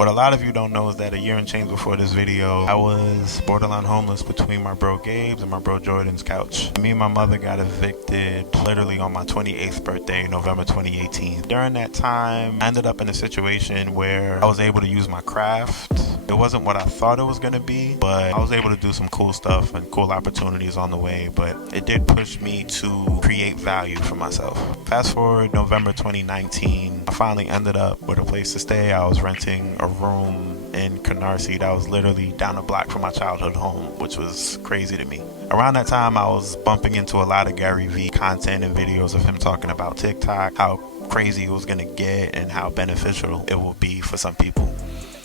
What a lot of you don't know is that a year and change before this video, I was borderline homeless between my bro Gabe's and my bro Jordan's couch. Me and my mother got evicted literally on my 28th birthday, November 2018. During that time, I ended up in a situation where I was able to use my craft. It wasn't what I thought it was going to be, but I was able to do some cool stuff and cool opportunities on the way, but it did push me to create value for myself. Fast forward November 2019, I finally ended up with a place to stay. I was renting a room in Canarsie that was literally down the block from my childhood home, which was crazy to me. Around that time, I was bumping into a lot of Gary Vee content and videos of him talking about TikTok, how crazy it was going to get and how beneficial it will be for some people.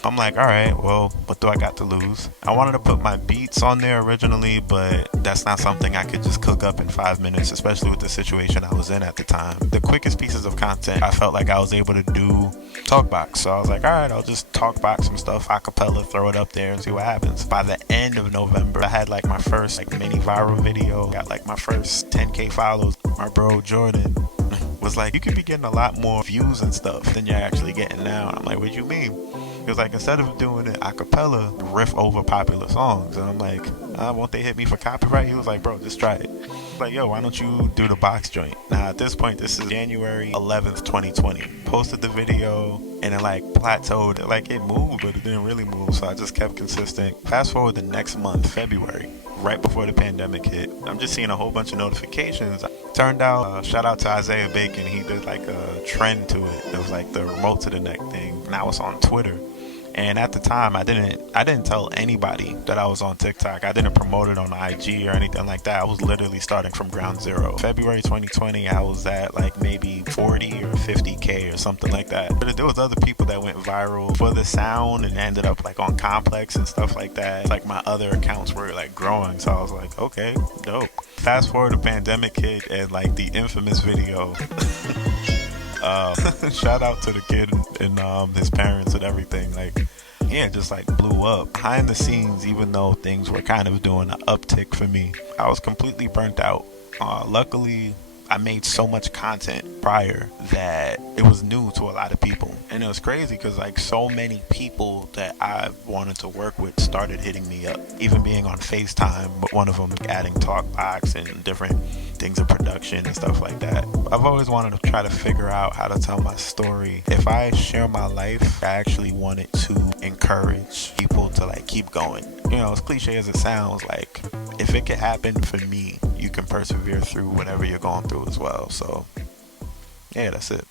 I'm like, all right, well, what do I got to lose? I wanted to put my beats on there originally, but that's not something I could just cook up in 5 minutes, especially with the situation I was in at the time. The quickest pieces of content, I felt like I was able to do talkbox. So I was like, all right, I'll just talkbox some stuff, acapella, throw it up there and see what happens. By the end of November, I had like my first mini viral video, got like my first 10K follows. My bro Jordan was like, you could be getting a lot more views and stuff than you're actually getting now. And I'm like, what do you mean? He was like, instead of doing it a cappella, riff over popular songs. And I'm like, won't they hit me for copyright? He was like, bro, just try it. Like, yo, why don't you do the box joint? Now, at this point, this is January 11th, 2020. Posted the video and it plateaued. It moved, but it didn't really move. So I just kept consistent. Fast forward the next month, February, right before the pandemic hit, I'm just seeing a whole bunch of notifications. Turned out, shout out to Isaiah Bacon. He did a trend to it. It was the remote to the neck thing. Now it's on Twitter. And at the time, I didn't tell anybody that I was on TikTok. I didn't promote it on IG or anything like that. I was literally starting from ground zero. February 2020, I was at maybe 40 or 50K or something like that. But there was other people that went viral for the sound and ended up on Complex and stuff like that. My other accounts were growing. So I was like, okay, dope. Fast forward, the pandemic hit and the infamous video. Shout out to the kid and his parents and everything. It just blew up. Behind the scenes, even though things were kind of doing an uptick for me, I was completely burnt out. Luckily, I made so much content prior that it was new to a lot of people. And it was crazy because so many people that I wanted to work with started hitting me up. Even being on FaceTime, but one of them adding talkbox and different things of production and stuff like that. I've always wanted to try to figure out how to tell my story. If I share my life, I actually wanted to encourage people to keep going. As cliche as it sounds, if it could happen for me, you can persevere through whatever you're going through as well. So yeah, that's it.